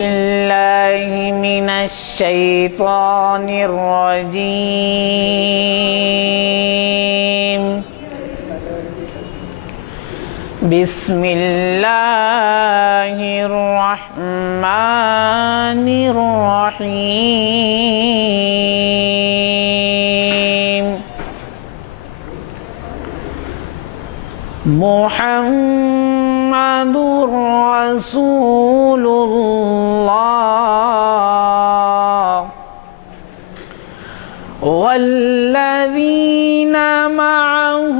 بالله من الشيطان الرجيم. بسم الله الرحمن الرحيم. محمد رسول الله والذين معه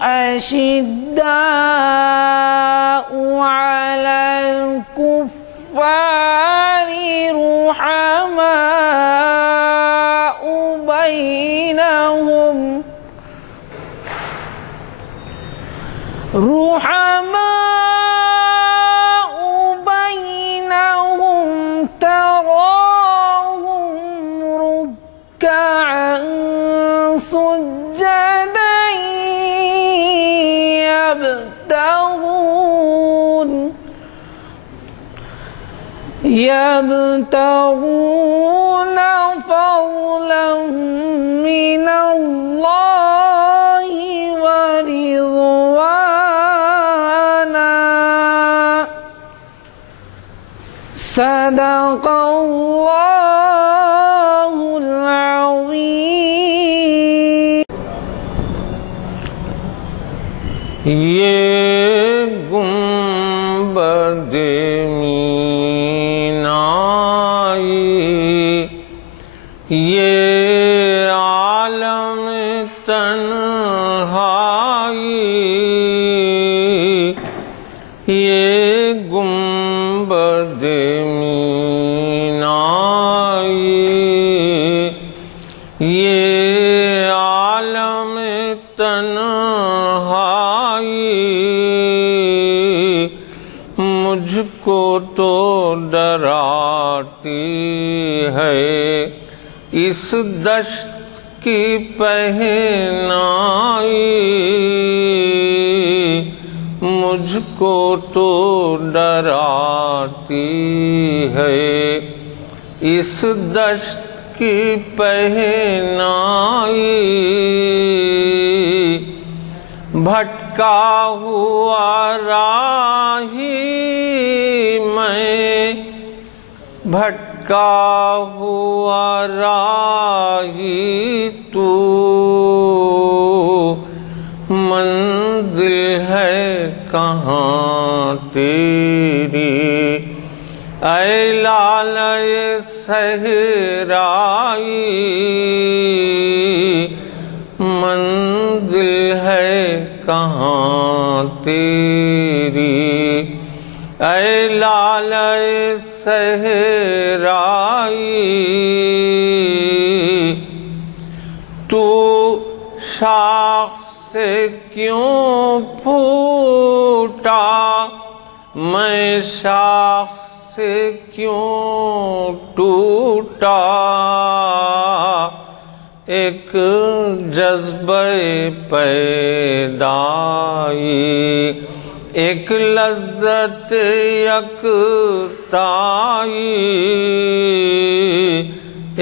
أشداء على الكفار رحماء بينهم تراهم ركعا سجدا يبتغون فضلا من الله ورضوانا. صدق الله العظيم. یہ گنبد مینائی، یہ عالم تنہائی، یہ گنبد مینائی، یہ عالم تنہائی، مجھ کو تو ڈراتی ہے اس دشت کی پہنائی، مجھ کو تو ڈراتی ہے اس دشت کی پہنائی، بھٹکا ہوا راہی میں، بھٹکا ہوا راہی تو، منزل ہے کہاں تیری اے لالۂ صحرائی، منزل ہے کہاں تیری اے لالۂ صحرائی، تو شاخ سے کیوں پھوٹا، میں شاخ سے کیوں ٹوٹا، ایک جذبہ پیدائی، ایک لذت یکتائی،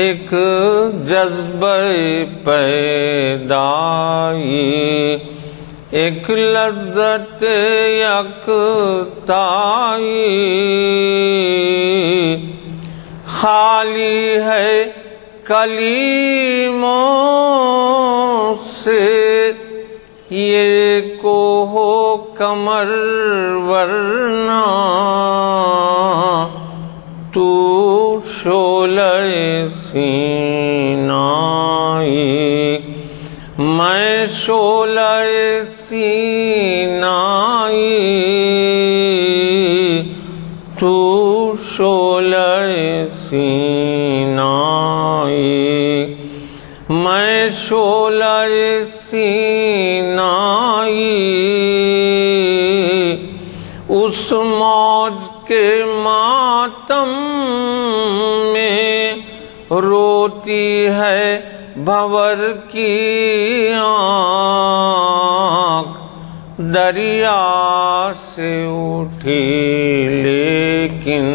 ایک جذبہ پیدائی، ایک لذت یکتائی، خالی ہے کلیموں سے یہ کوہ و کمر، ورنہ تو شعلۂ سینائی، میں شعلۂ سینائی، تو شعلۂ سینائی، میں شعلۂ سینائی، اس موج کے ماتم میں روتی ہے بھور کی آنکھ، دریا سے اٹھی لیکن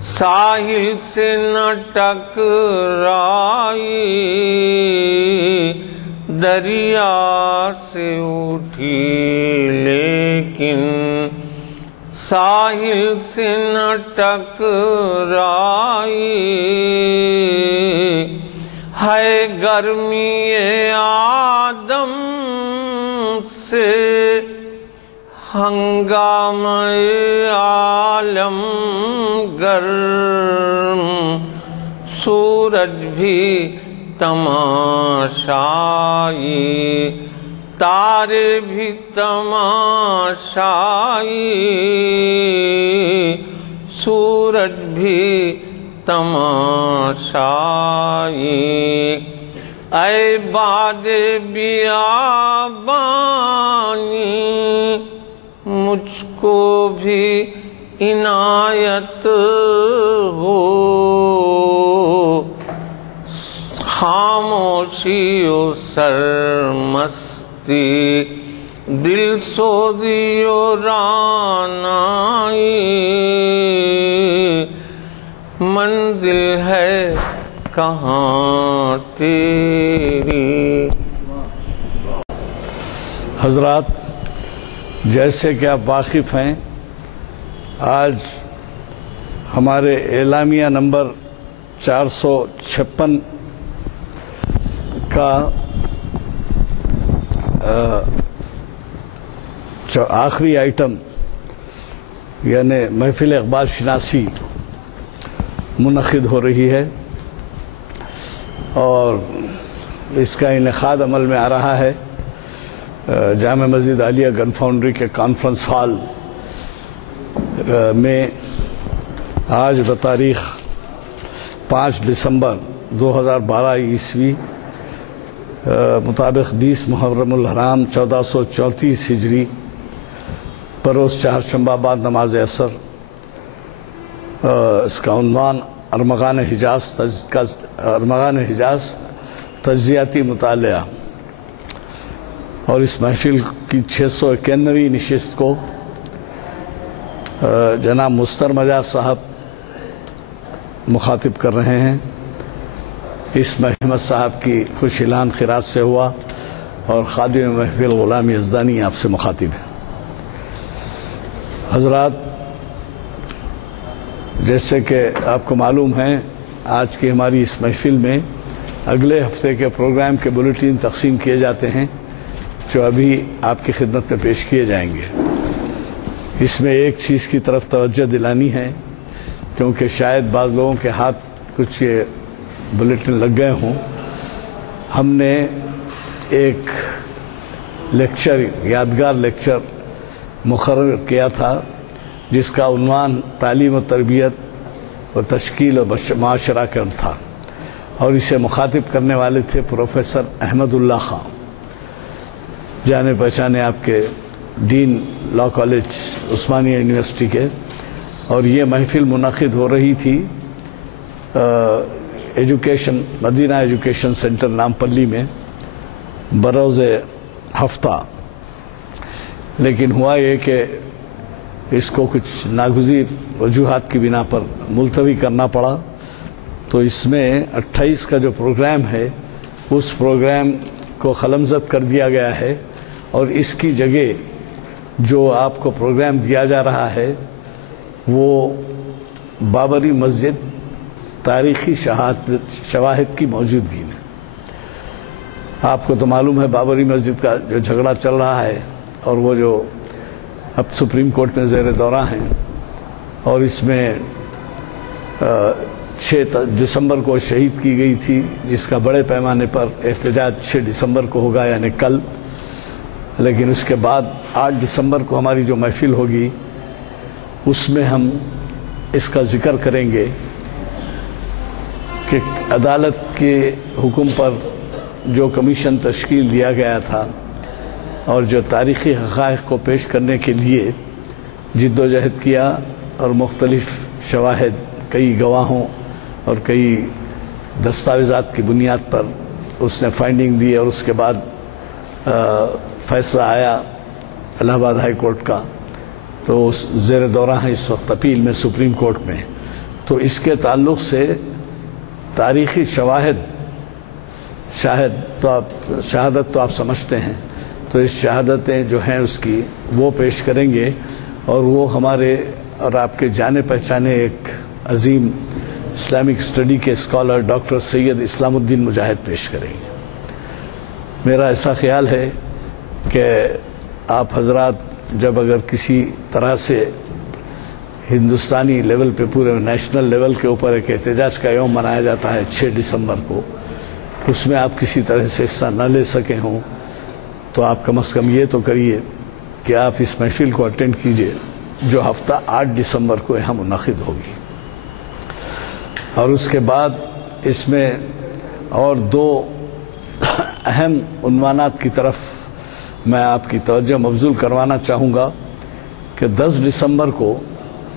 ساحل سے نہ ٹکرائی، دریا سے اٹھی لیکن ساحل سے نہ ٹکرائی، ہے گرمی آدم سے ہنگامہ عالم گرم، سورج بھی تماشائی، تارے بھی تماشائی، سورج بھی تماشائی، اے باد بیابانی مجھ کو بھی عنایت ہو، خاموشی و سرمستی، دل سوزی و رانائی، منزل ہے کہاں تیری۔ حضرات، جیسے کہ آپ واقف ہیں، آج ہمارے اعلامیہ نمبر 456 کا آخری آئٹم یعنی محفل اقبال شناسی منعقد ہو رہی ہے، اور اس کا انعقاد عمل میں آ رہا ہے جامع مسجد عالیہ گن فاؤنڈری کے کانفرنس ہال میں آج بتاریخ 5 دسمبر 2012 عیسوی مطابق 20 محرم الحرام 1434 ہجری بروز چہارشنبہ بعد نماز عصر، اس کا عنوان ارمغان حجاز تجزیاتی مطالعہ، اور اس محفل کی 691ویں نشست کو جناب مستر مجاز صاحب مخاطب کر رہے ہیں۔ اس محمد صاحب کی خوش اعلان خراج سے ہوا، اور خادم محفل غلام یزدانی آپ سے مخاطب ہے۔ حضرات، جیسے کہ آپ کو معلوم ہے، آج کی ہماری اس محفل میں اگلے ہفتے کے پروگرام کے بلیٹن تقسیم کیے جاتے ہیں، جو ابھی آپ کی خدمت میں پیش کیے جائیں گے۔ اس میں ایک چیز کی طرف توجہ دلانی ہے، کیونکہ شاید بعض لوگوں کے ہاتھ کچھ یہ بلیٹن لگ گئے ہوں۔ ہم نے ایک لیکچر، یادگار لیکچر مقرر کیا تھا، جس کا عنوان تعلیم و تربیت و تشکیل و معاشرہ کا تھا، اور اسے مخاطب کرنے والے تھے پروفیسر احمد اللہ خان، جانے پہچانے آپ کے ڈین لا کالج عثمانیہ یونیورسٹی کے، اور یہ محفل منعقد ہو رہی تھی مدینہ ایجوکیشن سینٹر نامپلی میں بروز ہفتہ، لیکن ہوا یہ کہ اس کو کچھ ناگزیر وجوہات کی بنا پر ملتوی کرنا پڑا، تو اس میں 28 کا جو پروگرام ہے اس پروگرام کو قلمزد کر دیا گیا ہے، اور اس کی جگہ جو آپ کو پروگرام دیا جا رہا ہے وہ بابری مسجد تاریخی شواہد کی موجودگی میں۔ آپ کو تو معلوم ہے بابری مسجد کا جو جھگڑا چل رہا ہے، اور وہ جو اب سپریم کورٹ میں زیر دورہ ہیں، اور اس میں 6 دسمبر کو شہید کی گئی تھی، جس کا بڑے پیمانے پر احتجاج 6 دسمبر کو ہوگا یعنی کل، لیکن اس کے بعد 8 دسمبر کو ہماری جو محفل ہوگی اس میں ہم اس کا ذکر کریں گے کہ عدالت کے حکم پر جو کمیشن تشکیل دیا گیا تھا، اور جو تاریخی حقائق کو پیش کرنے کے لیے جد و جہد کیا، اور مختلف شواہد، کئی گواہوں اور کئی دستاویزات کی بنیاد پر اس نے فائنڈنگ دی، اور اس کے بعد فیصلہ آیا الہ آباد ہائی کورٹ کا، تو زیر دورہ ہے اس وقت اپیل میں سپریم کورٹ میں۔ تو اس کے تعلق سے تاریخی شہادت تو آپ سمجھتے ہیں، تو اس شہادتیں جو ہیں اس کی وہ پیش کریں گے، اور وہ ہمارے اور آپ کے جانے پہچانے ایک عظیم اسلامک اسٹڈی کے اسکالر ڈاکٹر سید اسلام الدین مجاہد پیش کریں گے۔ میرا ایسا خیال ہے کہ آپ حضرات جب اگر کسی طرح سے ہندوستانی لیول پہ پورے نیشنل لیول کے اوپر ایک احتجاج کا یوم منایا جاتا ہے 6 دسمبر کو، اس میں آپ کسی طرح سے حصہ نہ لے سکے ہوں تو آپ کم از کم یہ تو کریے کہ آپ اس محفل کو اٹینڈ کیجئے جو ہفتہ 8 دسمبر کو یہاں منعقد ہوگی۔ اور اس کے بعد اس میں اور 2 اہم عنوانات کی طرف میں آپ کی توجہ مبذول کروانا چاہوں گا کہ 10 دسمبر کو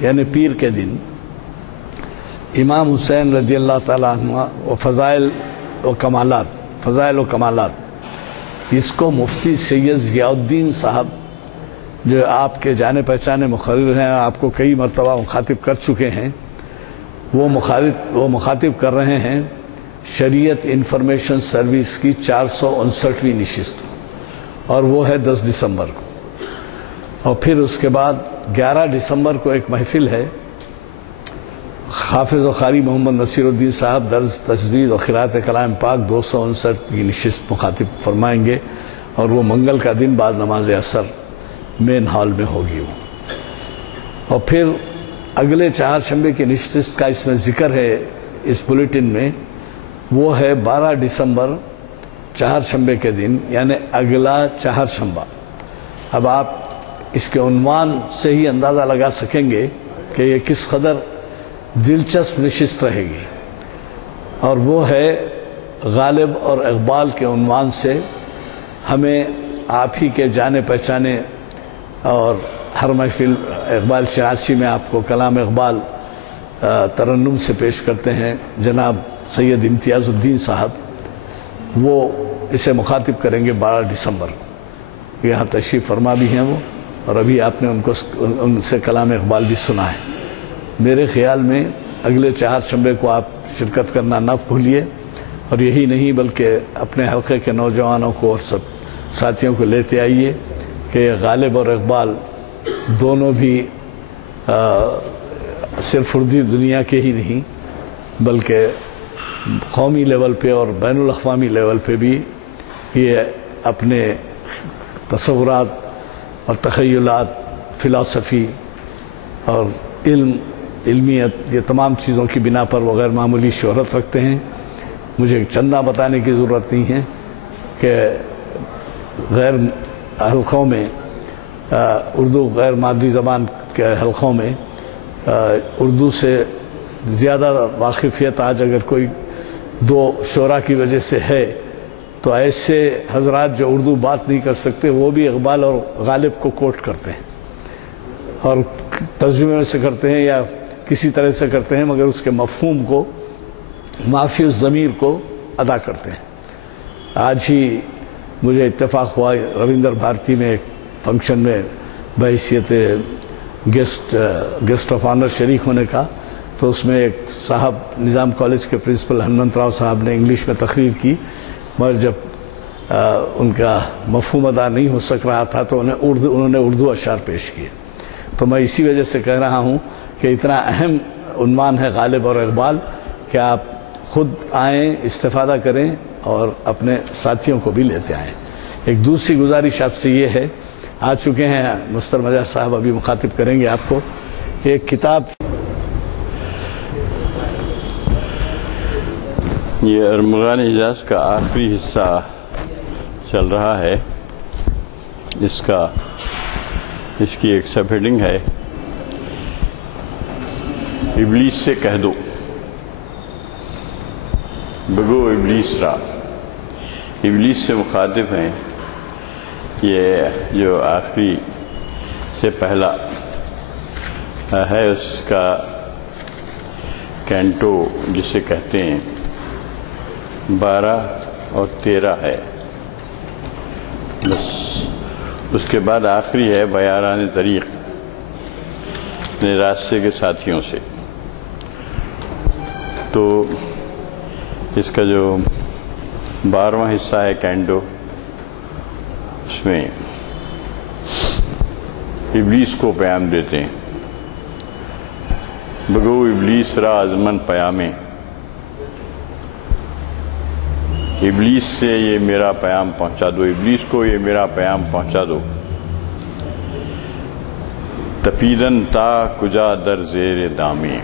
یعنی پیر کے دن امام حسین رضی اللہ تعالیٰ عنہ و فضائل و کمالات اس کو مفتی سید ضیاء الدین صاحب جو آپ کے جانے پہچانے مقرر ہیں، آپ کو کئی مرتبہ مخاطب کر چکے ہیں، وہ مخاطب کر رہے ہیں شریعت انفارمیشن سروس کی 459ویں نشست، اور وہ ہے 10 دسمبر کو۔ اور پھر اس کے بعد 11 دسمبر کو ایک محفل ہے، حافظ و قاری محمد نصیر الدین صاحب درس تجوید و قراءت کلام پاک 259 کی نشست مخاطب فرمائیں گے، اور وہ منگل کا دن بعد نماز عصر مین ہال میں ہوگی وہ۔ اور پھر اگلے چہارشنبے کی نشست کا اس میں ذکر ہے اس بلیٹن میں، وہ ہے 12 دسمبر چہارشنبے کے دن، یعنی اگلا چہارشنبہ۔ اب آپ اس کے عنوان سے ہی اندازہ لگا سکیں گے کہ یہ کس قدر دلچسپ نشست رہے گی، اور وہ ہے غالب اور اقبال کے عنوان سے۔ ہمیں آپ ہی کے جانے پہچانے اور ہر محفل اقبال شناسی میں آپ کو کلام اقبال ترنم سے پیش کرتے ہیں جناب سید امتیاز الدین صاحب، وہ اسے مخاطب کریں گے 12 دسمبر کو۔ یہاں تشریف فرما بھی ہیں وہ، اور ابھی آپ نے ان سے کلام اقبال بھی سنا ہے۔ میرے خیال میں اگلے چہارشنبے کو آپ شرکت کرنا نہ بھولیے، اور یہی نہیں بلکہ اپنے حلقے کے نوجوانوں کو اور سب ساتھیوں کو لیتے آئیے کہ غالب اور اقبال دونوں بھی صرف اردو دنیا کے ہی نہیں بلکہ قومی لیول پہ اور بین الاقوامی لیول پہ بھی یہ اپنے تصورات اور تخیلات، فلسفی اور علمیت، یہ تمام چیزوں کی بنا پر وہ غیر معمولی شہرت رکھتے ہیں۔ مجھے چندہ بتانے کی ضرورت نہیں ہے کہ غیر حلقوں میں اردو غیر مادری زبان کے حلقوں میں اردو سے زیادہ واقفیت آج اگر کوئی 2 شعراء کی وجہ سے ہے تو ایسے حضرات جو اردو بات نہیں کر سکتے وہ بھی اقبال اور غالب کو کوٹ کرتے ہیں اور ترجمے سے کرتے ہیں یا کسی طرح سے کرتے ہیں، مگر اس کے مفہوم کو، معافی الضمیر کو ادا کرتے ہیں۔ آج ہی مجھے اتفاق ہوا رویندر بھارتی میں ایک فنکشن میں بحیثیت گیسٹ آف آنر شریک ہونے کا، تو اس میں ایک صاحب نظام کالج کے پرنسپل ہنمنت راؤ صاحب نے انگلش میں تقریر کی، مگر جب ان کا مفہوم ادا نہیں ہو سک رہا تھا تو انہوں نے اردو اشعار پیش کیے۔ تو میں اسی وجہ سے کہہ رہا ہوں کہ اتنا اہم عنوان ہے غالب اور اقبال کہ آپ خود آئیں، استفادہ کریں اور اپنے ساتھیوں کو بھی لیتے آئیں۔ ایک دوسری گزارش آپ سے یہ ہے، آ چکے ہیں مستر مجاز صاحب، ابھی مخاطب کریں گے آپ کو، ایک کتاب یہ ارمغان حجاز کا آخری حصہ چل رہا ہے، اس کی ایک سب ہیڈنگ ہے ابلیس سے کہہ دو، بگو ابلیس را۔ ابلیس سے مخاطب ہیں، یہ جو آخری سے پہلا ہے اس کا کینٹو جسے کہتے ہیں 12 اور 13 ہے، بس اس کے بعد آخری ہے بیاران طریق، اپنے راستے کے ساتھیوں سے۔ تو اس کا جو 12واں حصہ ہے کینٹو، اس میں ابلیس کو پیام دیتے ہیں، بگو ابلیس را از من پیامے، ابلیس سے یہ میرا پیام پہنچا دو، ابلیس کو یہ میرا پیام پہنچا دو، تپیدن تا کجا در زیر دامے،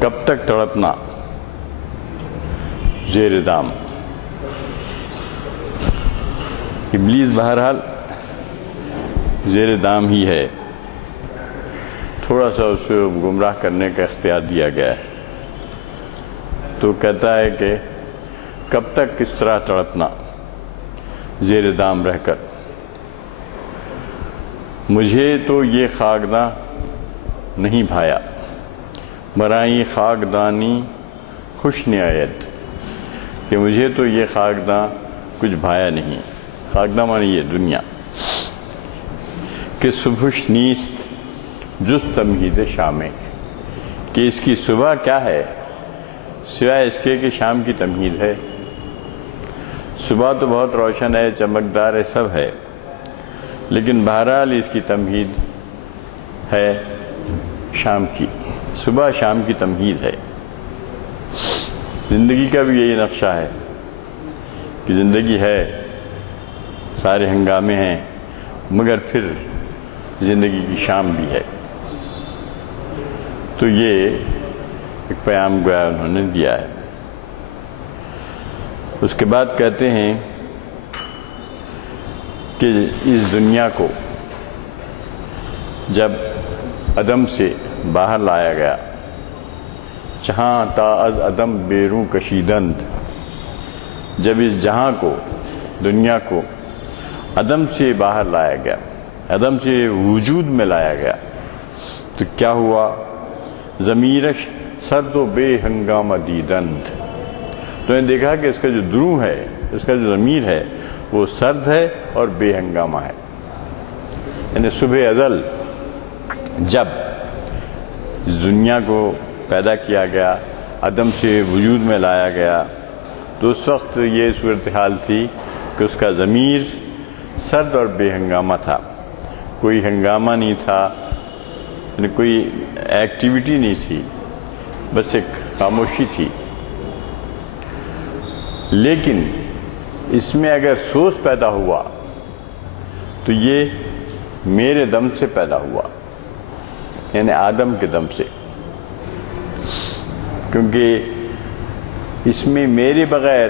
کب تک تڑپنا زیر دام۔ ابلیس بہرحال زیر دام ہی ہے، تھوڑا سا اسے گمراہ کرنے کا اختیار دیا گیا ہے، تو کہتا ہے کہ کب تک کس طرح تڑپنا زیر دام رہ کر، مجھے تو یہ خاکداں نہیں بھایا، برائی خاکدانی خوش نہایت، کہ مجھے تو یہ خاکداں کچھ بھایا نہیں، خاکداں مانی یہ دنیا، کہ صبحش نیست جز تمہید شامیں، کہ اس کی صبح کیا ہے سوائے اس کے کہ شام کی تمہید ہے۔ صبح تو بہت روشن ہے، چمکدار ہے، سب ہے، لیکن بہرحال اس کی تمہید ہے شام کی، صبح شام کی تمہید ہے۔ زندگی کا بھی یہی نقشہ ہے کہ زندگی ہے، سارے ہنگامے ہیں، مگر پھر زندگی کی شام بھی ہے۔ تو یہ ایک پیام گویا انہوں نے دیا ہے۔ اس کے بعد کہتے ہیں کہ اس دنیا کو جب عدم سے باہر لایا گیا، جہاں تا از عدم بیروں کشیدند، جب اس جہاں کو، دنیا کو عدم سے باہر لایا گیا، عدم سے وجود میں لایا گیا، تو کیا ہوا؟ ضمیرش سرد و بے ہنگامہ دیدند، تو نے دیکھا کہ اس کا جو درو ہے، اس کا جو ضمیر ہے، وہ سرد ہے اور بے ہنگامہ ہے۔ یعنی صبح ازل جب اس دنیا کو پیدا کیا گیا، عدم سے وجود میں لایا گیا، تو اس وقت یہ صورتحال تھی کہ اس کا ضمیر سرد اور بے ہنگامہ تھا، کوئی ہنگامہ نہیں تھا، یعنی کوئی ایکٹیویٹی نہیں تھی، بس ایک خاموشی تھی۔ لیکن اس میں اگر سوز پیدا ہوا تو یہ میرے دم سے پیدا ہوا، یعنی آدم کے دم سے، کیونکہ اس میں میرے بغیر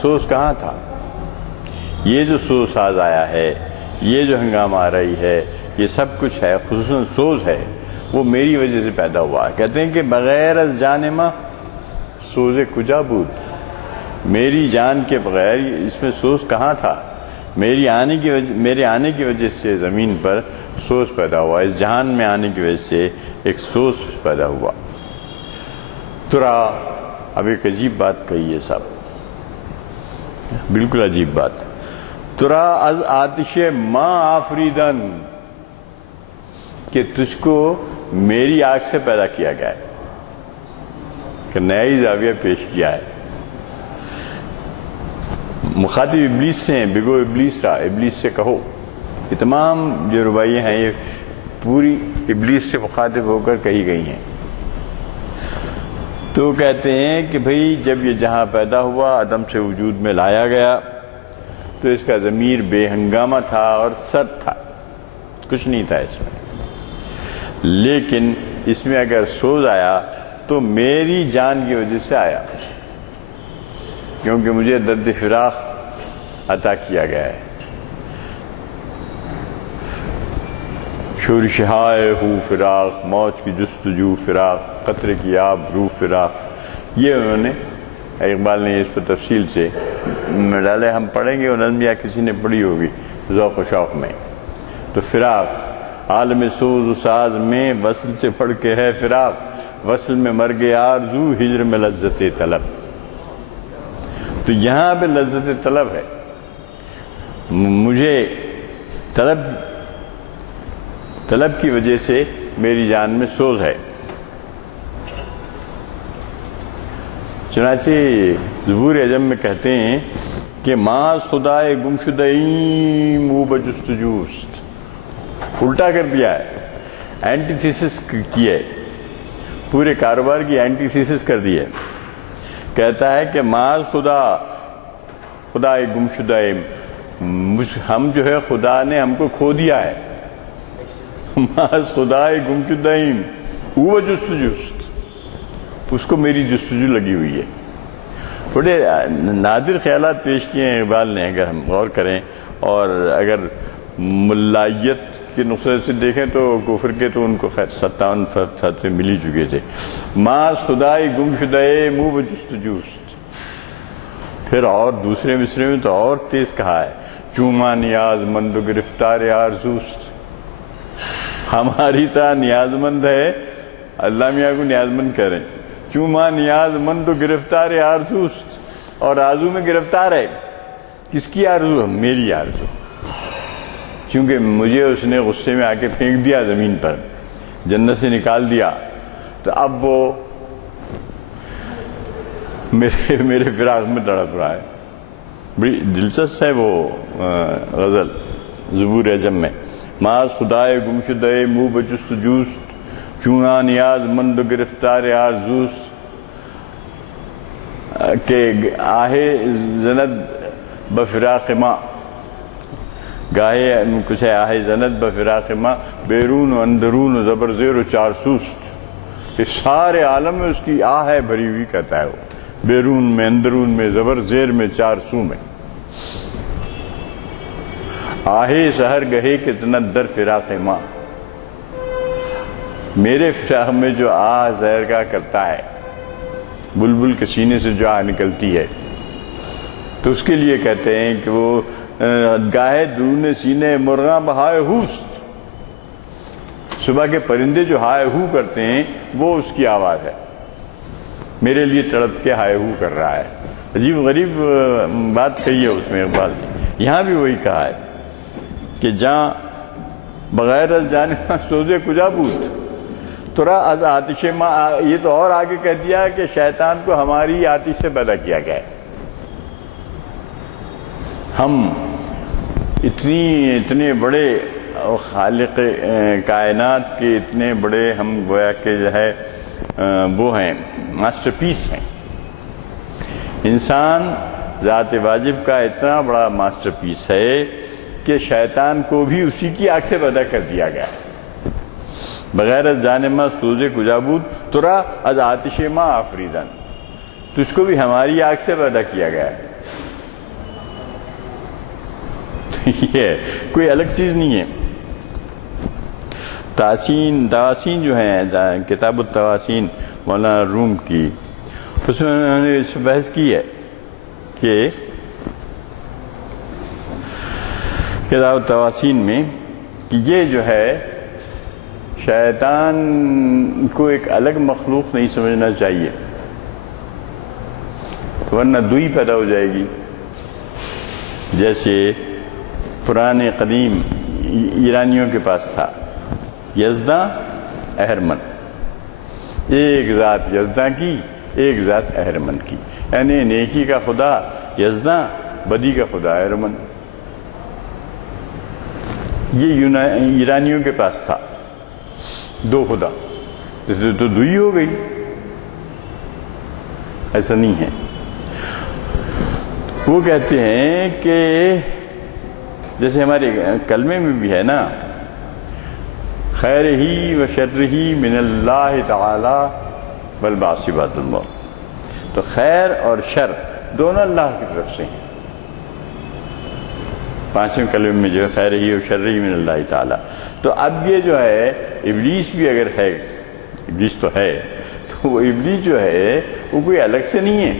سوز کہاں تھا؟ یہ جو سوز ساز آیا ہے، یہ جو ہنگامہ آ رہی ہے، یہ سب کچھ ہے، خصوصاً سوز ہے، وہ میری وجہ سے پیدا ہوا۔ کہتے ہیں کہ بغیر از جان ما سوز کجا بود، میری جان کے بغیر اس میں سوز کہاں تھا؟ میرے آنے کی وجہ سے زمین پر سوز پیدا ہوا، اس جہان میں آنے کی وجہ سے ایک سوز پیدا ہوا۔ ترا، اب ایک عجیب بات کہی ہے صاحب، بالکل عجیب بات، ترا از آتش ما آفریدن، کہ تجھ کو میری آگ سے پیدا کیا گیا ہے، کہ نئی زاویہ پیش کیا ہے۔ مخاطب ابلیس سے ہیں، بگو ابلیس را، ابلیس سے کہو۔ یہ تمام جو رباعیاں ہیں یہ پوری ابلیس سے مخاطب ہو کر کہی گئی ہیں۔ تو کہتے ہیں کہ بھئی جب یہ جہاں پیدا ہوا، عدم سے وجود میں لایا گیا، تو اس کا ضمیر بے ہنگامہ تھا اور سرد تھا، کچھ نہیں تھا اس میں۔ لیکن اس میں اگر سوز آیا تو میری جان کی وجہ سے آیا، کیونکہ مجھے درد فراق عطا کیا گیا ہے۔ شورش ہائے ہو فراق، موج کی جستجو فراق، قطرے کی آب روح فراق، یہ انہوں نے، اقبال نے اس پر تفصیل سے ڈالے، ہم پڑھیں گے، وہ نظم یا کسی نے پڑھی ہوگی ذوق و شوق میں۔ تو فراق عالم سوز و ساز میں وصل سے پڑھ کے ہے فراق، وصل میں مرگ آرزو، ہجر میں لذت طلب۔ تو یہاں پہ لذت طلب ہے، مجھے طلب کی وجہ سے میری جان میں سوز ہے۔ چنانچہ زبور اعظم میں کہتے ہیں کہ ماس خدائے گمشدہیم او بجستجوست، الٹا کر دیا ہے، اینٹی تھیسس کی ہے، پورے کاروبار کی اینٹی تھیسس کر دی ہے. کہتا ہے کہ ماس خدائے گمشدہیم، ہم جو ہے خدا نے ہم کو کھو دیا ہے. ماس خدائے گمشدہیم او بجستجوست، اس کو میری جستجو لگی ہوئی ہے. بڑے نادر خیالات پیش کیے ہیں اقبال نے اگر ہم غور کریں، اور اگر ملائیت کے نقطے سے دیکھیں تو کفر کے تو ان کو 57 مل ہی چکے تھے. ماس خدائی گمشدہ منہ بجستجوست. پھر اور دوسرے مصرے میں تو اور تیز کہا ہے، چوما نیاز مند و گرفتار آرزوست. ہماری طرح نیاز مند ہے، اللہ میاں کو نیاز مند کہہ رہے ہیں. چوما نیاز مند و گرفتار آرزوست، اور آرزو میں گرفتار ہے. کس کی آرزو؟ میری آرزو. چونکہ مجھے اس نے غصے میں آ کے پھینک دیا زمین پر، جنت سے نکال دیا، تو اب وہ میرے فراق میں تڑپ رہا ہے. بڑی دلچسپ ہے وہ غزل زبور اعظم میں. ماز خدائے گمشدہ منہ بجستجوست، چونا نیاز مند و گرفتار آرزوست. کہ آہے زند بفراق ما، گاہے کچھ ہے آہے زند بفراق ما، بیرون و اندرون و زبر زیر و چار سوست. کہ سارے عالم میں اس کی آہ ہے بھری ہوئی، کہتا ہے وہ، بیرون میں، اندرون میں، زبر زیر میں، چار سو میں. آہے سحر گہے کتنا در فراق ماں، میرے فراق میں جو آہ زہر کا کرتا ہے، بلبل کے سینے سے جو آہ نکلتی ہے، تو اس کے لیے کہتے ہیں کہ وہ گاہے درون سینے مرغاں بہائے ہوست. صبح کے پرندے جو ہائے ہو کرتے ہیں وہ اس کی آواز ہے، میرے لیے تڑپ کے ہائے ہو کر رہا ہے. عجیب غریب بات کہی ہے اس میں اقبال نے. یہاں بھی وہی کہا ہے کہ جہاں بغیر از جانے سوزے کجا بود ترا از آتش ما. یہ تو اور آگے کہہ دیا کہ شیطان کو ہماری آتش سے پیدا کیا گیا ہے. ہم اتنے بڑے خالق کائنات کے اتنے بڑے ہم گویا کہ جو ہے وہ ہیں، ماسٹر پیس ہیں. انسان ذات واجب کا اتنا بڑا ماسٹر پیس ہے کہ شیطان کو بھی اسی کی آنکھ سے پیدا کر دیا گیا. بغیر از جانما سوزے کجابود ترا از آتش ما آفریدن، تجھ کو بھی ہماری آنکھ سے پیدا کیا گیا ہے. یہ کوئی الگ چیز نہیں ہے. تواسین جو ہیں، کتاب التواسین مولانا روم کی، اس میں انہوں نے اس بحث کی ہے کہ کتاب التواسین میں کہ یہ جو ہے شیطان کو ایک الگ مخلوق نہیں سمجھنا چاہیے، ورنہ دوئی پیدا ہو جائے گی. جیسے پرانے قدیم ایرانیوں کے پاس تھا یزداں اہرمن، ایک ذات یزداں کی، ایک ذات اہرمن کی، یعنی نیکی کا خدا یزداں، بدی کا خدا اہرمن. یہ ایرانیوں کے پاس تھا دو خدا، اس لیے تو دوئی ہو گئی. ایسا نہیں ہے. وہ کہتے ہیں کہ جیسے ہمارے کلمے میں بھی ہے نا، خیر ہی و شر ہی من اللہ تعالی والبعث بعد الموت. تو خیر اور شر دونوں اللہ کی طرف سے ہیں. پانچویں کلمے میں جو ہے خیر ہی و شر ہی من اللہ تعالی. تو اب یہ جو ہے ابلیس بھی اگر ہے، ابلیس تو ہے، تو وہ ابلیس جو ہے وہ کوئی الگ سے نہیں ہے.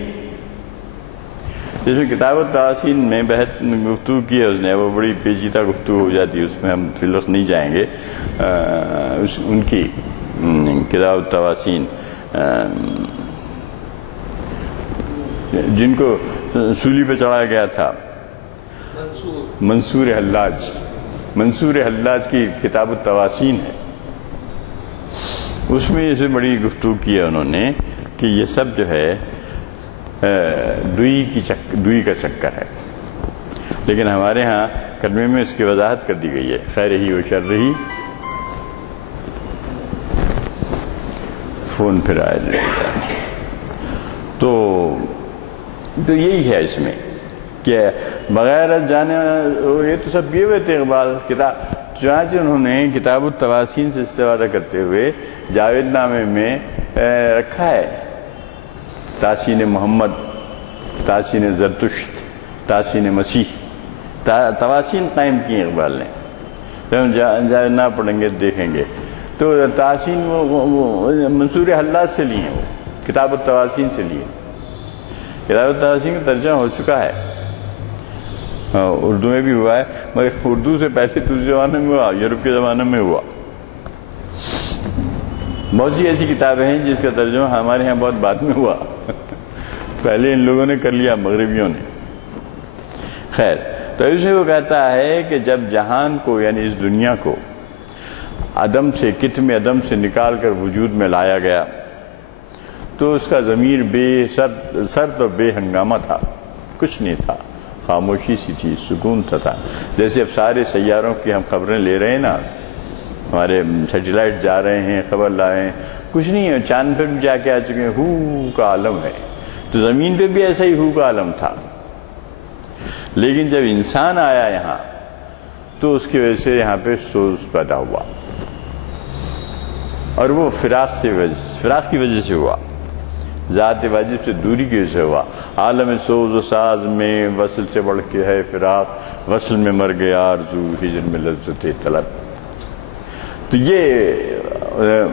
جس میں کتاب التواسین میں بہت گفتگو کی ہے اس نے، وہ بڑی پیچیدہ گفتگو ہو جاتی ہے، اس میں ہم فی الوقت نہیں جائیں گے. ان کی کتاب التواسین جن کو سولی پہ چڑھایا گیا تھا، منصور حلاج کی کتاب التواسین ہے. اس میں اسے بڑی گفتگو کی ہے انہوں نے کہ یہ سب جو ہے دوئی کا چکر ہے، لیکن ہمارے ہاں کلمے میں اس کی وضاحت کر دی گئی ہے، خیر ہی و شر ہی۔ فون پھر آیا تو یہی ہے اس میں کہ بغیر جانے، یہ تو سب کیے ہوئے تھے اقبال کتاب، چنانچہ انہوں نے کتاب التواسین سے استفادہ کرتے ہوئے جاوید نامے میں رکھا ہے تاسین محمد، تاسین زرتشت، تاسین مسیح، تواسین قائم کی اقبال نے۔ جب ہم جاوید نام پڑھیں گے دیکھیں گے تو تاسین وہ منصور حلاج سے لیے ہیں، وہ کتاب التواسین سے لیے۔ کتاب التواسین کا ترجمہ ہو چکا ہے، اردو میں بھی ہوا ہے، مگر اردو سے پہلے دوسرے زمانے میں ہوا، یورپ کے زمانے میں ہوا۔ بہت سی ایسی کتابیں ہیں جس کا ترجمہ ہمارے ہاں بہت بعد میں ہوا، پہلے ان لوگوں نے کر لیا، مغربیوں نے۔ خیر، تو اس سے وہ کہتا ہے کہ جب جہان کو یعنی اس دنیا کو عدم سے، کتم عدم سے نکال کر وجود میں لایا گیا تو اس کا ضمیر بے سرد اور بے ہنگامہ تھا، کچھ نہیں تھا، خاموشی سی تھی، سکون تھا۔ جیسے اب سارے سیاروں کی ہم خبریں لے رہے ہیں نا، ہمارے سیٹلائٹ جا رہے ہیں، خبر لا رہے ہیں، کچھ نہیں ہے، چاند پہ بھی جا کے آ چکے ہیں، ہو کا عالم ہے۔ تو زمین پہ بھی ایسا ہی ہو کا عالم تھا، لیکن جب انسان آیا یہاں تو اس کی وجہ سے یہاں پہ سوز پیدا ہوا، اور وہ فراق کی وجہ سے ہوا، ذات واجب سے دوری کی وجہ سے ہوا۔ عالم سوز و ساز میں وصل سے بڑھ کے ہے فراق، وصل میں مر گیا آرزو، ہجر میں لذت طلب۔ تو یہ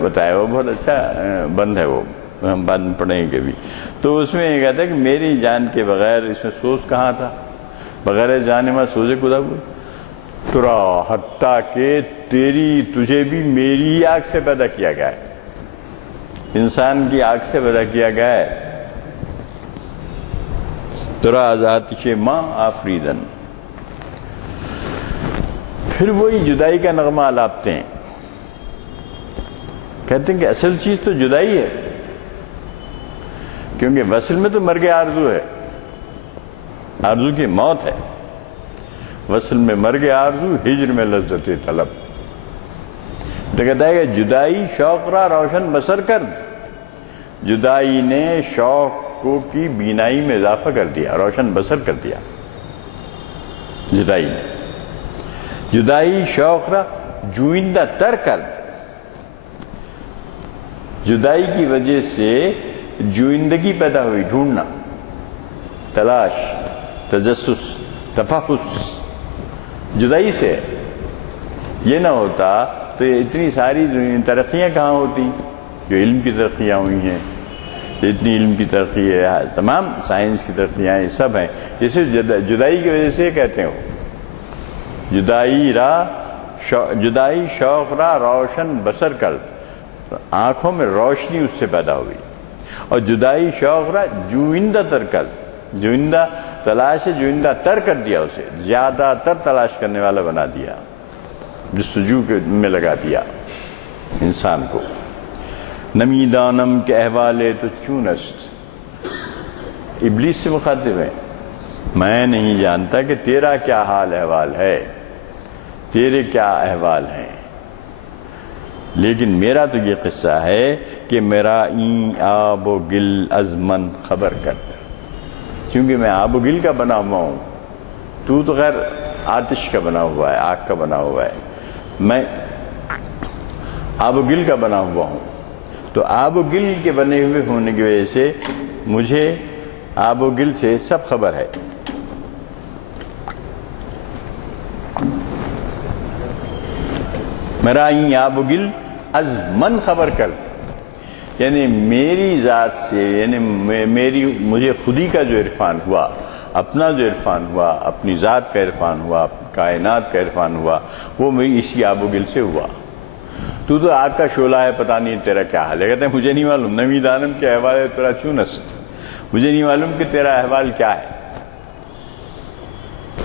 بتایا، وہ بہت اچھا بند ہے، وہ ہم بعد میں پڑھیں گے بھی۔ تو اس میں یہ کہتا ہے کہ میری جان کے بغیر اس میں سوز کہاں تھا، بغیر جان میں سوزے خدا کو ترا، حتیٰ کہ تجھے بھی میری آنکھ سے پیدا کیا گیا ہے، انسان کی آنکھ سے پیدا کیا گیا ہے۔ ترا ذاتش ماں آفریدن۔ پھر وہی جدائی کا نغمہ الاپتے ہیں، کہتے ہیں کہ اصل چیز تو جدائی ہے، کیونکہ وصل میں تو مرگ آرزو ہے، آرزو کی موت ہے، وصل میں مرگ آرزو، ہجر میں لذت طلب۔ تو کہتا ہے کہ جدائی شوق را روشن بسر کرد، جدائی نے شوق کو کی بینائی میں اضافہ کر دیا، روشن بسر کر دیا جدائی نے۔ جدائی شوق را جوئندہ تر کرد، جدائی کی وجہ سے جوئندگی پیدا ہوئی، ڈھونڈنا، تلاش، تجسس، تفحص، جدائی سے۔ یہ نہ ہوتا تو اتنی ساری ترقیاں کہاں ہوتی جو علم کی ترقیاں ہوئی ہیں، اتنی علم کی ترقی ہے، تمام سائنس کی ترقیاں یہ سب ہیں، جسے جدائی کی وجہ سے کہتے ہیں۔ جدائی شوق را روشن بسر کر، آنکھوں میں روشنی اس سے پیدا ہوئی، اور جدائی شوق را جوئندہ تر کر، جوئندہ تلاش ہے، جوئندہ تر کر دیا، اسے زیادہ تر تلاش کرنے والا بنا دیا، جستجو میں لگا دیا انسان کو۔ نمی دانم کے احوال تو چونست، ابلیس سے مخاطب ہے، میں نہیں جانتا کہ تیرا کیا حال احوال ہے، تیرے کیا احوال ہیں، لیکن میرا تو یہ قصہ ہے کہ میرا این آب و گل از من خبر کرد، کیونکہ میں آب و گل کا بنا ہوا ہوں، تو غیر آتش کا بنا ہوا ہے، آگ کا بنا ہوا ہے، میں آب و گل کا بنا ہوا ہوں۔ تو آب و گل کے بنے ہوئے ہونے کی وجہ سے مجھے آب و گل سے سب خبر ہے۔ میرا این آب و گل از من خبر کر، یعنی میری ذات سے، یعنی مجھے خودی کا جو عرفان ہوا، اپنا جو عرفان ہوا، اپنی ذات کا عرفان ہوا، کائنات کا عرفان ہوا، وہ میری اسی آب و گل سے ہوا۔ تو آگ کا شعلہ ہے، پتہ نہیں تیرا کیا حال ہے، کہتے ہیں مجھے نہیں معلوم، نمی دانم کے احوال ہے تیرا چونست، مجھے نہیں معلوم کہ تیرا احوال کیا ہے،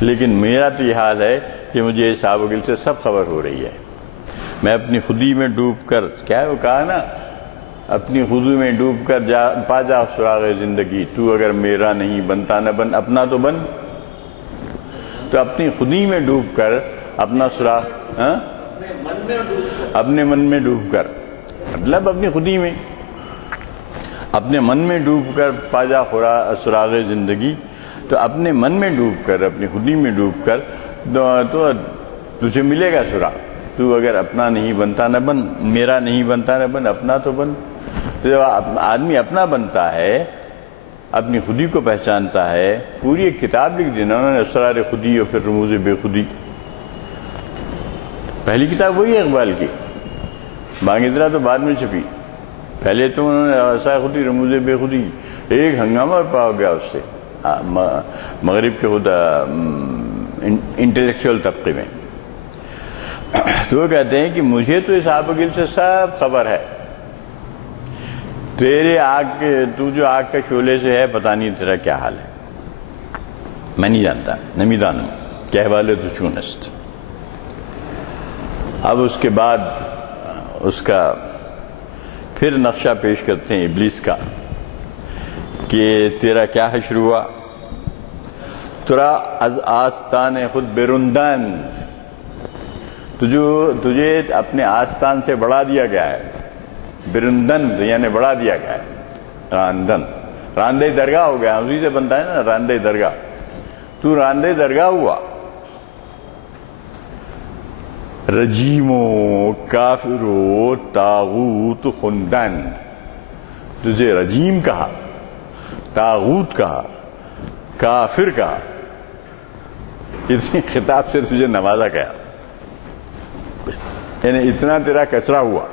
لیکن میرا تو یہ حال ہے کہ مجھے اس آب و گل سے سب خبر ہو رہی ہے۔ میں اپنی خودی میں ڈوب کر، کیا ہے وہ کہا نا، اپنی خضو میں ڈوب کر پا جا سراغ زندگی، تو اگر میرا نہیں بنتا نہ بن اپنا تو بن. تو اپنی خودی میں ڈوب کر اپنا سراغ، اپنے من میں ڈوب کر، مطلب اپنی خودی میں، اپنے من میں ڈوب کر پا جا سراغ زندگی. تو اپنے من میں ڈوب کر، اپنی خودی میں ڈوب کر تو تجھے ملے گا سراغ. تو اگر اپنا نہیں بنتا نہ بن، میرا نہیں بنتا نہ بن اپنا تو بن. تو جب آدمی اپنا بنتا ہے، اپنی خودی کو پہچانتا ہے، پوری ایک کتاب لکھ دی انہوں نے، اسرار خودی اور پھر رموز بے خودی. پہلی کتاب وہی ہے اقبال کی، بانگیدرا تو بعد میں چھپی. پہلے تو انہوں نے اسرار خودی رموز بے خودی، ایک ہنگامہ پا ہو گیا اس سے مغرب کے خود انٹلیکچوئل طبقے میں. تو وہ کہتے ہیں کہ مجھے تو اس آب و گل سے سب خبر ہے، تیرے تو جو آگ کے شعلے سے ہے پتہ نہیں تیرا کیا حال ہے، میں نہیں جانتا، نمیدانم کہوالے تو چونست. اب اس کے بعد اس کا پھر نقشہ پیش کرتے ہیں ابلیس کا کہ تیرا کیا حشر ہوا. ترا از آستان خود برندند، تجھے اپنے آستان سے بڑھا دیا گیا ہے. برندند یعنی بڑھا دیا گیا ہے. راندن راندے درگاہ ہو گیا، اسی سے بنتا ہے نا راندے درگاہ. تو راندے درگاہ ہوا. رجیمو کافرو طاغوت خندند، تجھے رجیم کہا، طاغوت کہا، کافر کہا. اتنی خطاب سے تجھے نوازا گیا، یعنی اتنا تیرا کچرا ہوا.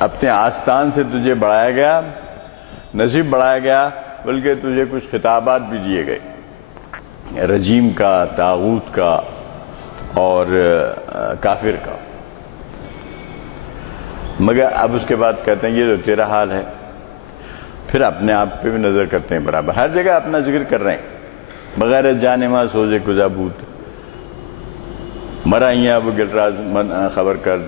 اپنے آستان سے تجھے بڑھایا گیا، نصیب بڑھایا گیا، بلکہ تجھے کچھ خطابات بھی دیے گئے، رجیم کا، طاغوت کا اور کافر کا. مگر اب اس کے بعد کہتے ہیں یہ تو تیرا حال ہے. پھر اپنے آپ پہ بھی نظر کرتے ہیں برابر، ہر جگہ اپنا ذکر کر رہے ہیں. بغیر جانے ماں سوزے کجا بوت، مرائیاں اب گل راز خبر کرد،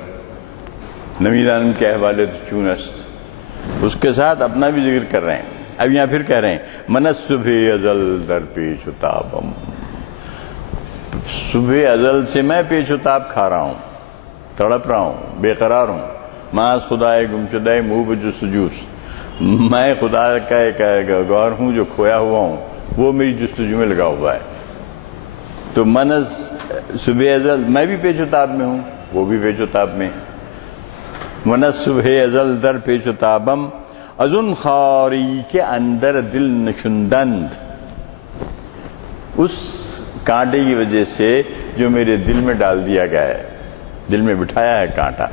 نمیدانم کے احوالے تو چونست. اس کے ساتھ اپنا بھی ذکر کر رہے ہیں. اب یہاں پھر کہہ رہے ہیں منت صبح ازل در پیش و تابم، صبح ازل سے میں پیش و تاب کھا رہا ہوں، تڑپ رہا ہوں، بے قرار ہوں. ماس خدا گمشدہ منہ بجستجوست، میں خدا کا ایک گور ہوں جو کھویا ہوا ہوں، وہ میری جستجو میں لگا ہوا ہے. تو منز صبح ازل میں بھی پیچ و تاب میں ہوں، وہ بھی پیچ و تاب میں. منز صبح ازل در پیچ و تابم، از ان خاری کے اندر دل نشندند، اس کانٹے کی وجہ سے جو میرے دل میں ڈال دیا گیا ہے، دل میں بٹھایا ہے کانٹا.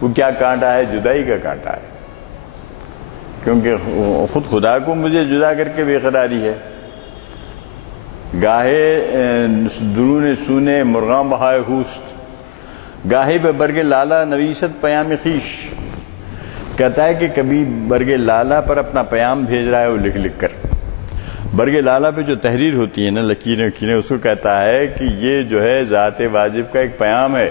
وہ کیا کانٹا ہے؟ جدائی کا کانٹا ہے، کیونکہ خود خدا کو مجھے جدا کر کے بے قراری ہے. گاہے درون سونے مرغاں بہائے ہوست، گاہے بے برگ لالا نویست پیام خیش. کہتا ہے کہ کبھی برگ لالا پر اپنا پیام بھیج رہا ہے وہ لکھ لکھ کر. برگ لالا پہ جو تحریر ہوتی ہے نا، لکیریں وکیریں، اس کو کہتا ہے کہ یہ جو ہے ذات واجب کا ایک پیام ہے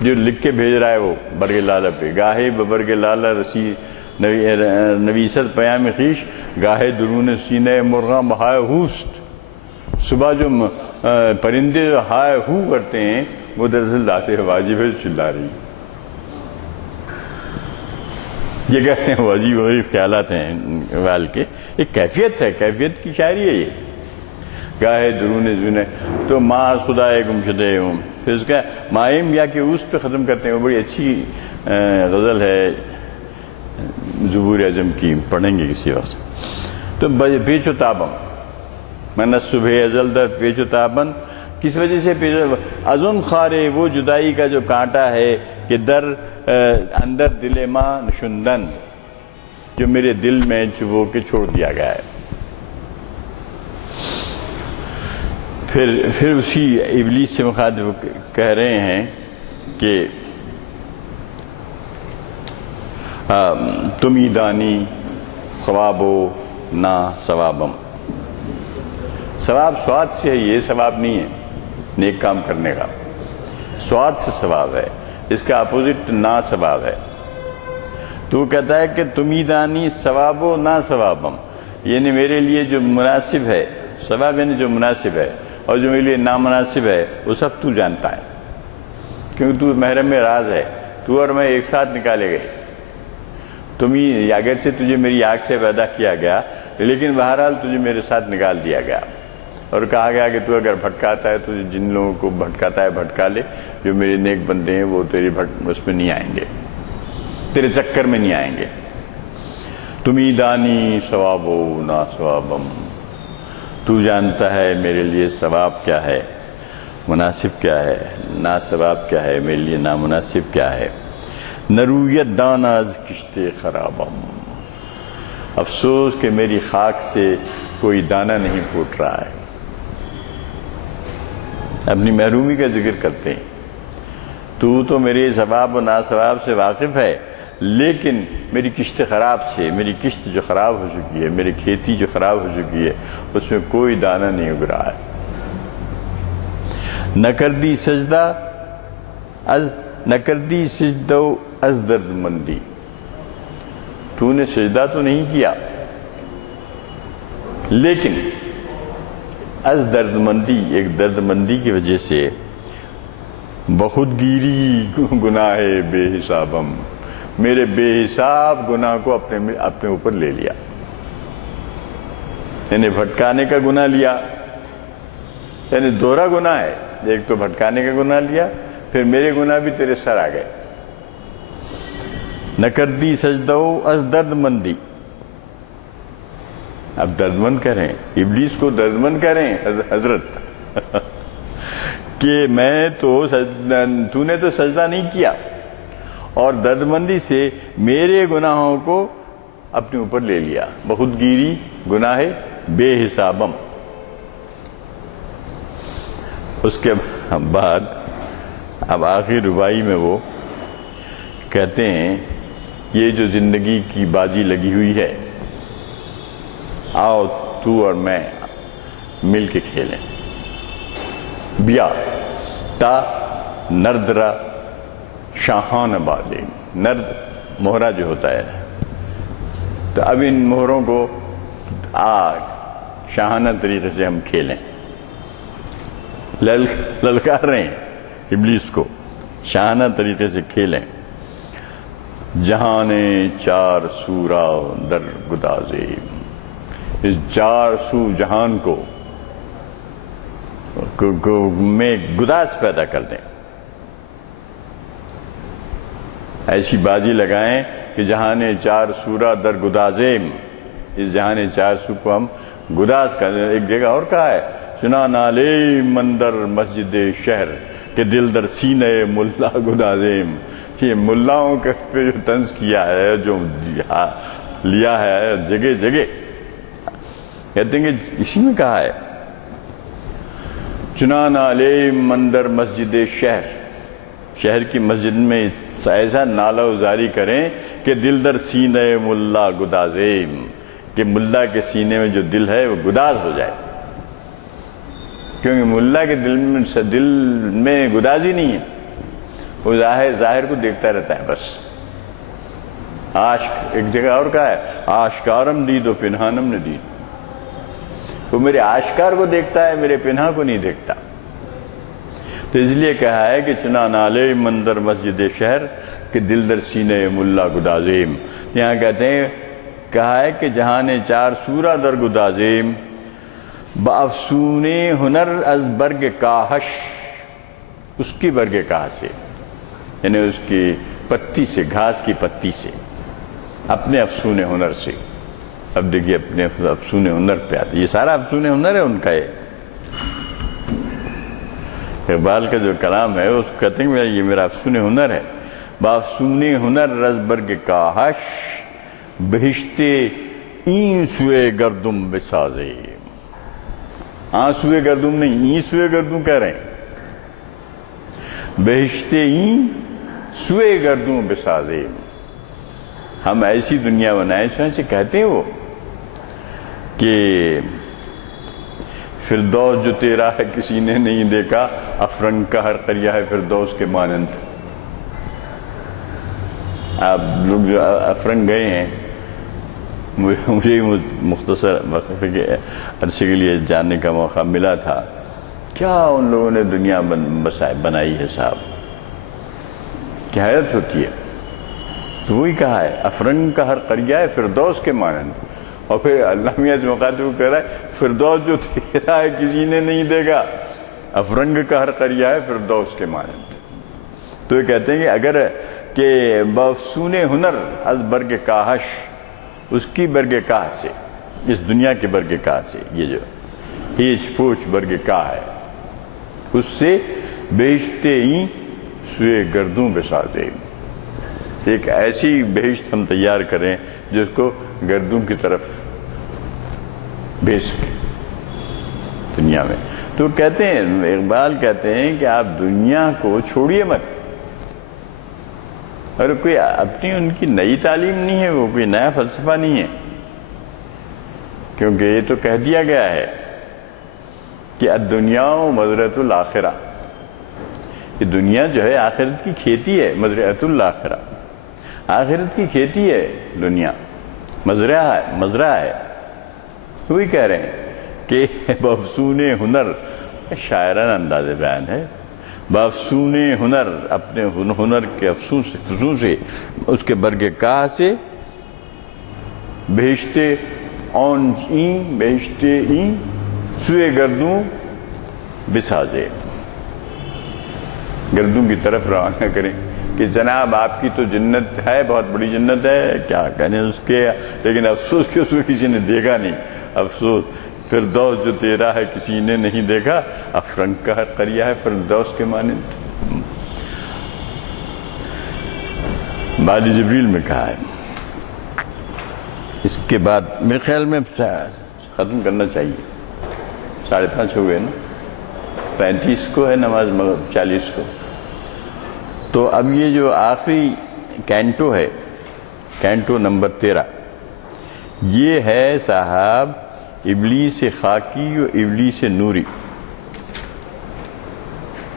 جو لکھ کے بھیج رہا ہے وہ برگ لالا پہ. گاہے بے برگ لالا رسی نویست پیام خیش، گاہے درون سینے مرغاں بہائے ہوست. صبح جو پرندے ہائے ہو کرتے ہیں وہ دراصل ذات واجب ہے چلا رہی. یہ کہتے ہیں عجیب غریب خیالات ہیں وال کے، ایک کیفیت ہے، کیفیت کی شاعری ہے یہ. گاہے درون زنے تو ماں خدا گمشدہ ہوں. پھر اس کا مائم یا کہ اس پہ ختم کرتے ہیں. وہ بڑی اچھی غزل ہے زبور اعظم کی، پڑھیں گے کسی وقت. تو پیچ و تابم، من صبح ازل در پیچ و تابن، کس وجہ سے ازن خارے، وہ جدائی کا جو کانٹا ہے کہ در اندر دل ماں نشندن، جو میرے دل میں چبو کے چھوڑ دیا گیا ہے. پھر اسی ابلیس سے مخاطب کہہ رہے ہیں کہ تمی دانی ثوابو نا ثوابم. ثواب سواد سے ہے، یہ ثواب نہیں ہے نیک کام کرنے کا. سواد سے ثواب ہے، اس کا اپوزٹ نا ثواب ہے. تو کہتا ہے کہ تمی دانی ثواب و نا ثوابم، یعنی میرے لیے جو مناسب ہے، ثواب یعنی جو مناسب ہے، اور جو میرے لیے نامناسب ہے وہ سب تو جانتا ہے، کیونکہ تو محرم راز ہے، تو اور میں ایک ساتھ نکالے گئے۔ تمہیں اگرچہ تجھے میری آنکھ سے پیدا کیا گیا، لیکن بہرحال تجھے میرے ساتھ نکال دیا گیا، اور کہا گیا کہ تو اگر بھٹکاتا ہے تو جن لوگوں کو بھٹکاتا ہے بھٹکا لے، جو میرے نیک بندے ہیں وہ تیرے اس میں نہیں آئیں گے، تیرے چکر میں نہیں آئیں گے۔ تمہیں دانی ثواب و نا ثوابم، تو جانتا ہے میرے لیے ثواب کیا ہے، مناسب کیا ہے، نا ثواب کیا ہے، میرے لیے نامناسب کیا ہے۔ نرویت دانا از کشت خرابم، افسوس کہ میری خاک سے کوئی دانہ نہیں پھوٹ رہا ہے۔ اپنی محرومی کا ذکر کرتے ہیں، تو میرے ثواب و ناثواب سے واقف ہے، لیکن میری کشت خراب سے، میری کشت جو خراب ہو چکی ہے، میری کھیتی جو خراب ہو چکی ہے، اس میں کوئی دانہ نہیں اگ رہا ہے۔ نہ کر دی سجدہ از درد مندی، تو نے سجدہ تو نہیں کیا، لیکن از درد مندی، ایک درد مندی کی وجہ سے، بخود گیری گناہ بے حسابم، میرے بے حساب گناہ کو اپنے اوپر لے لیا، یعنی بھٹکانے کا گناہ لیا، یعنی دوہرا گناہ ہے، ایک تو بھٹکانے کا گناہ لیا، پھر میرے گناہ بھی تیرے سر آ گئے۔ نہ کر دی سجدہ از درد مندی، اب دردمند کریں، ابلیس کو دردمند کریں حضرت کہ میں تو نے تو سجدہ نہیں کیا، اور دردمندی سے میرے گناہوں کو اپنے اوپر لے لیا، بخود گیری گناہ بے حسابم۔ اس کے بعد اب آخر ربائی میں وہ کہتے ہیں یہ جو زندگی کی بازی لگی ہوئی ہے، آؤ تو اور میں مل کے کھیلیں۔ بیا تا نردرا شاہان بالے، نرد مہرہ جو ہوتا ہے، تو اب ان مہروں کو شاہانہ طریقے سے ہم کھیلیں، للکار رہے ہیں ابلیس کو، شاہانہ طریقے سے کھیلیں۔ جہاں چار سورا در گدازے، اس چار سو جہان کو میں گداز پیدا کر دیں، ایسی بازی لگائیں کہ جہان چار سورا در گدازیم، اس جہان چار سو کو ہم گداز کر دیں۔ ایک جگہ اور کہا ہے، چنا نالے مندر مسجد شہر کہ دل در سینے ملا گدازیم، کہ ملاؤں کے پہ جو طنز کیا ہے، جو لیا ہے جگہ جگہ، کہتے ہیں کہ اسی میں کہا ہے چنان علیہ مندر مسجد شہر، شہر کی مسجد میں ایسا نالہ ازاری کریں کہ دل در سینے ملا گدازیم، کہ ملا کے سینے میں جو دل ہے وہ گداز ہو جائے، کیونکہ ملا کے دل میں گدازی نہیں ہے، وہ ظاہر کو دیکھتا رہتا ہے بس۔ عاشق، ایک جگہ اور کہا ہے آشکارم دید و پنہانم نہ دید، وہ میرے آشکار کو دیکھتا ہے، میرے پنہا کو نہیں دیکھتا۔ تو اس لیے کہا ہے کہ چنا نالے مندر مسجد شہر کہ دل در سینے ملا گدازیم، یہاں کہتے ہیں کہا ہے کہ جہاں چار سورا در گدازیم بافسون ہنر از برگ کاہش، اس کی برگ کاہ سے، یعنی اس کی پتی سے، گھاس کی پتی سے، اپنے افسون ہنر سے۔ اب دیکھیے اپنے افسون ہنر پہ آتے، یہ سارا افسون ہنر ہے ان کا۔ اقبال کا جو کلام ہے اس کو کہتے ہیں یہ میرا افسون ہنر ہے۔ بافسون ہنر رز برگ کاہش بہشتے این سوئے گردم بسازے، آنسوئے گردم نہیں، این سوئے گردم کہہ رہے ہیں، بہشتے این سوئے گردوں بسازے، ہم ایسی دنیا بنائیں، چنانچہ کہتے ہیں وہ کہ فردوس جو تیرا ہے کسی نے نہیں دیکھا، افرنگ کا ہر قریہ ہے فردوس کے مانند۔ آپ لوگ جو افرنگ گئے ہیں، مجھے مختصر وقفے کے عرصے کے لیے جاننے کا موقع ملا تھا، کیا ان لوگوں نے دنیا بنائی ہے صاحب، کیا حیرت ہوتی ہے۔ تو وہی کہا ہے افرنگ کا ہر قریہ ہے فردوس کے مانند، اور پھر اللہ میاں مخاطب کہہ رہا ہے فردوس جو تیرا ہے کسی نے نہیں دیکھا، افرنگ کا ہر قریہ ہے فردوس کے مانند۔ تو یہ کہتے ہیں کہ اگر کہ بافسون ہنر از برگ کاہش، اس کی برگ کاہ سے، اس دنیا کے برگ کاہ سے، یہ جو ہیچ پوچھ برگ کاہ ہے، اس سے بہشتے ہی سوئے گردوں بسازے، ایک ایسی بہشت ہم تیار کریں جس کو گردوں کی طرف بھیج سکیں دنیا میں۔ تو کہتے ہیں، اقبال کہتے ہیں کہ آپ دنیا کو چھوڑیے مت، اور کوئی اپنی ان کی نئی تعلیم نہیں ہے، وہ کوئی نیا فلسفہ نہیں ہے، کیونکہ یہ تو کہہ دیا گیا ہے کہ الدنیا مزرعۃ الآخرہ، یہ دنیا جو ہے آخرت کی کھیتی ہے، مزرعۃ الآخرہ، آخرت کی کھیتی ہے دنیا، مزرعہ ہے۔ وہی کہہ رہے ہیں کہ بافسون ہنر، شاعرانہ انداز بیان ہے، بافسون ہنر، اپنے ہنر کے افسون سے اس کے برگ کاہ سے، بہشتے اون این، بہشتے این سوئے گردوں بسازے، گردوں کی طرف روانہ کریں کہ جناب آپ کی تو جنت ہے، بہت بڑی جنت ہے، کیا کہنے اس کے، لیکن افسوس کہ اس کو کسی نے دیکھا نہیں، افسوس فردوس جو تیرا ہے کسی نے نہیں دیکھا، افرنگ کا ہر قریہ ہے فردوس کے مانند۔ بال جبریل میں کہا ہے۔ اس کے بعد میرے خیال میں ختم کرنا چاہیے، 5:30 ہوئے نا، 35 کو ہے نماز، 40 کو۔ تو اب یہ جو آخری کینٹو ہے، کینٹو نمبر 13، یہ ہے صاحب ابلیس خاکی و ابلیس نوری۔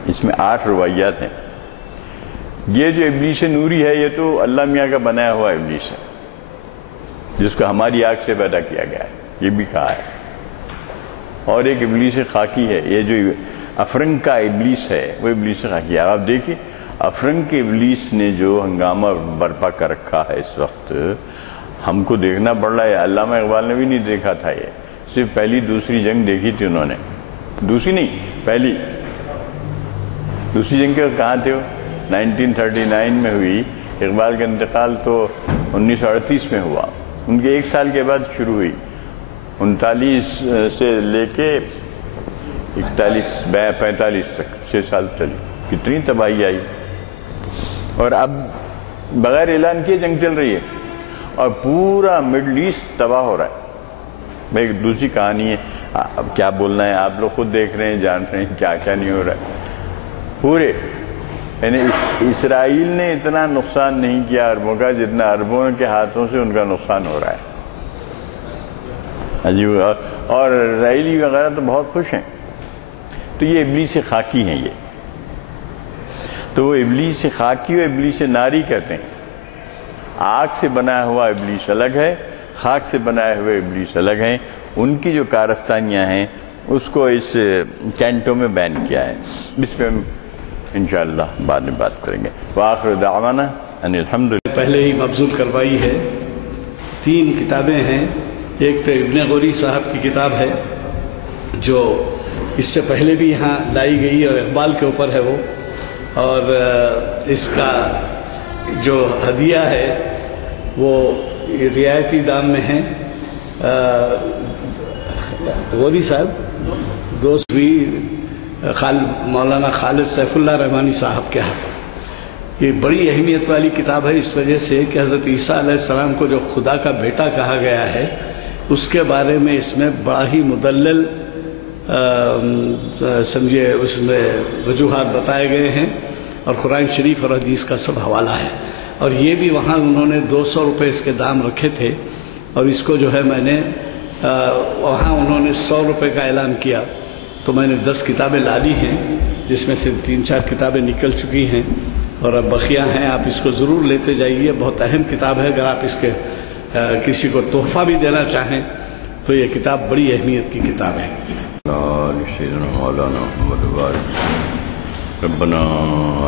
اس میں 8 روایات ہیں۔ یہ جو ابلیس نوری ہے یہ تو اللہ میاں کا بنایا ہوا ابلیس ہے، جس کو ہماری آنکھ سے پیدا کیا گیا ہے، یہ بھی کہا ہے۔ اور ایک ابلیس خاکی ہے، یہ جو افرنگ کا ابلیس ہے وہ ابلیس خاکی ہے۔ آپ دیکھیں افرنگ کے ابلیس نے جو ہنگامہ برپا کر رکھا ہے اس وقت، ہم کو دیکھنا پڑ رہا ہے۔ علامہ اقبال نے بھی نہیں دیکھا تھا، یہ صرف پہلی دوسری جنگ دیکھی تھی انہوں نے، دوسری نہیں پہلی، دوسری جنگ کے کہاں تھے وہ؟ 1939 میں ہوئی، اقبال کا انتقال تو 1938 میں ہوا، ان کے 1 سال کے بعد شروع ہوئی، 39 سے لے کے 45 تک 6 سال چلی، کتنی تباہی آئی، اور اب بغیر اعلان کیے جنگ چل رہی ہے، اور پورا مڈل ایسٹ تباہ ہو رہا ہے۔ میں ایک دوسری کہانی ہے، اب کیا بولنا ہے، آپ لوگ خود دیکھ رہے ہیں، جان رہے ہیں کیا کیا نہیں ہو رہا ہے پورے، یعنی اسرائیل نے اتنا نقصان نہیں کیا عربوں کا جتنا عربوں کے ہاتھوں سے ان کا نقصان ہو رہا ہے عجیب، اور اسرائیلی وغیرہ تو بہت خوش ہیں۔ تو یہ ابلیس خاکی ہیں، یہ تو وہ ابلیس خاکی و ابلیس ناری کہتے ہیں۔ آگ سے بنایا ہوا ابلیس الگ ہے، خاک سے بنائے ہوئے ابلیس الگ ہیں، ان کی جو کارستانیاں ہیں اس کو اس کینٹو میں بیان کیا ہے۔ اس پہ ہم انشاءاللہ بعد میں بات کریں گے۔ وآخر دعوانا ان الحمدللہ۔ پہلے ہی مبذول کروائی ہے، 3 کتابیں ہیں، ایک تو ابن غوری صاحب کی کتاب ہے جو اس سے پہلے بھی یہاں لائی گئی اور اقبال کے اوپر ہے وہ، اور اس کا جو ہدیہ ہے وہ رعایتی دام میں ہے۔ غوری صاحب دوست بھی مولانا خالد سیف اللہ رحمانی صاحب کے حق، یہ بڑی اہمیت والی کتاب ہے اس وجہ سے کہ حضرت عیسیٰ علیہ السلام کو جو خدا کا بیٹا کہا گیا ہے اس کے بارے میں اس میں بڑا ہی مدلل سمجھے اس میں وجوہات بتائے گئے ہیں، اور قرآن شریف اور حدیث کا سب حوالہ ہے۔ اور یہ بھی وہاں انہوں نے 200 روپے اس کے دام رکھے تھے، اور اس کو جو ہے میں نے وہاں انہوں نے 100 روپے کا اعلان کیا، تو میں نے 10 کتابیں لا لی ہیں، جس میں سے 3-4 کتابیں نکل چکی ہیں، اور اب بقیہ ہیں، آپ اس کو ضرور لیتے جائیے، بہت اہم کتاب ہے۔ اگر آپ اس کے کسی کو تحفہ بھی دینا چاہیں تو یہ کتاب بڑی اہمیت کی کتاب ہے۔ سیدنا مولانا محمد وعلى ربنا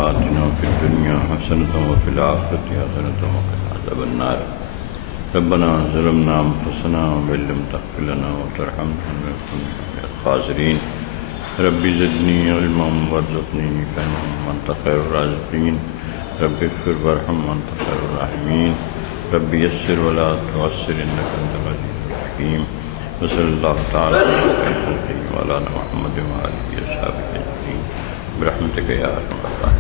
آتنا في الدنيا حسنة وفي الآخرة حسنة وقنا عذاب النار ربنا ظلمنا أنفسنا وإن لم تغفر لنا وترحمنا لنكن من الخاسرين ربي زدني علما وارزقني فهما وأنت خير الرازقين رب اغفر وارحم وأنت خير الراحمين رب يسر ولا تعسر إنك أنت العزيز الحكيم وصلى الله تعالى على خلقه وعلى محمد وآله وصحبه أجمعين برحمتك يا أرحم الراحمين۔